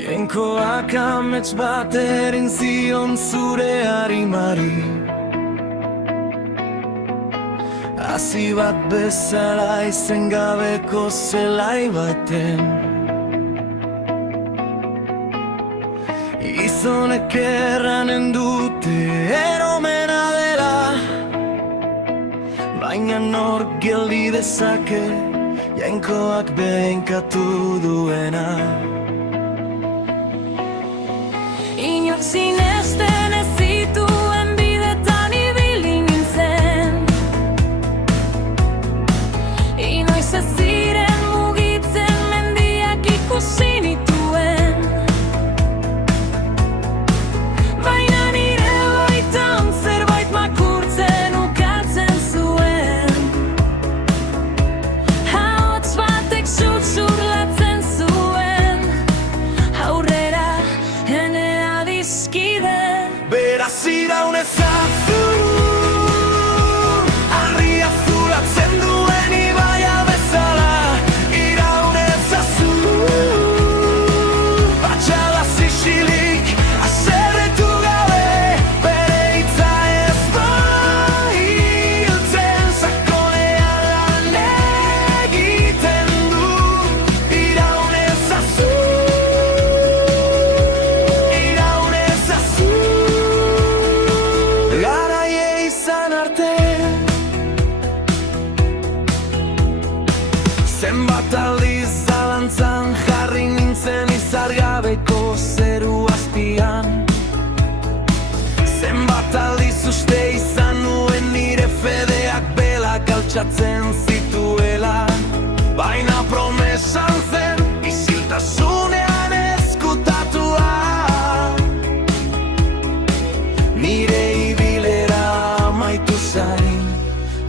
Jainkoak amets bat erin zion zure harimari. Hazi bat bezala izen gabeko zelai baten. Gizonek erranen dute eromena dela, baina nork geldi dezake Jainkoak behinkatu duena. Inork sinesten ez zituen bidetan ibili nintzen. Inoiz ez ziren mugitzen mendiak ikusi nituen. Baina nire baitan zerbait makurtzen ukatzen zuen. Ahots batek susurlatzen zuen, aurrera ene adiskide. Beraz iraun ezazu, harria zulatzen duen ibaia bezala. Iraun ezazu, batxada zisilik, haserretu gabe. Bere hitza ez da hiltzen, sakonean lan egiten du. Iraun ezazu, iraun ezazu. Garaie izan arte, zenbat aldiz zalantzan jarri nintzen izargabeko zeru azpian. Zenbat aldiz uste izan nuen nire fedeak belak altxatzen zituela. Baina promesan zen isiltasunean ezkutatua. Nire ibilera amaitu zain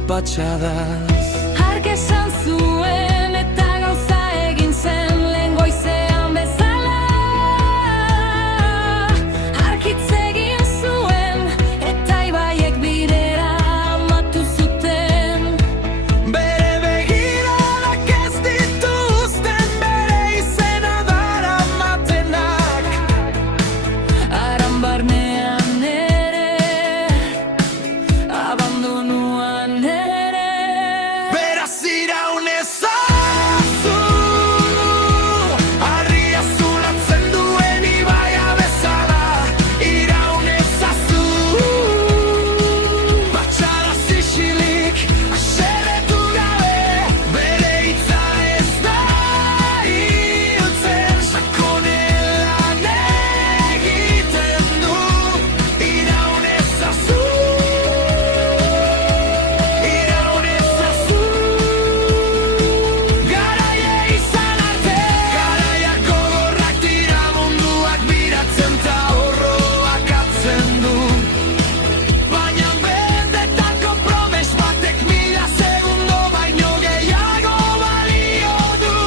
patxadaz. Hark esan zuen eta gauza egin zen lehen goizean bezala. Hark hitz egin zuen eta ibaiek bidera amatu zuten. Bere begiradak ez dituzten bere izena daramatenak. Aran barnean ere, abandonuan ere. Beraz iraun ezazu, harria zulatzen duen ibaia bezala. Iraun ezazu, batxada zisilik, haserretu gabe. Bere hitza ez da hiltzen, sakonean egiten du. Iraun ezazu, iraun ezazu. Garaie izan arte, garaiak gogorrak dira, munduak biratzen ta horroak atzen du. Baina bendetako promes batek mila segundo baino gehiago balio du.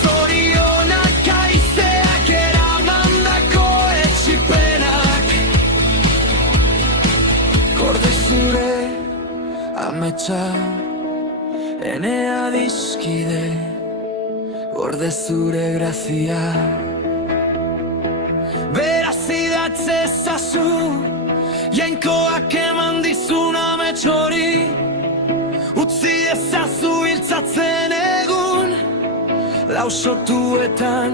Zorionak haizeak eramandako etsipenak. Gorde zure ametsa, ene adiskide. Gorde zure grazia. Beraz idatz ezazu, Jainkoak eman dizun amets hori. Utzi ezazu hiltzatzen egun, lausotuetan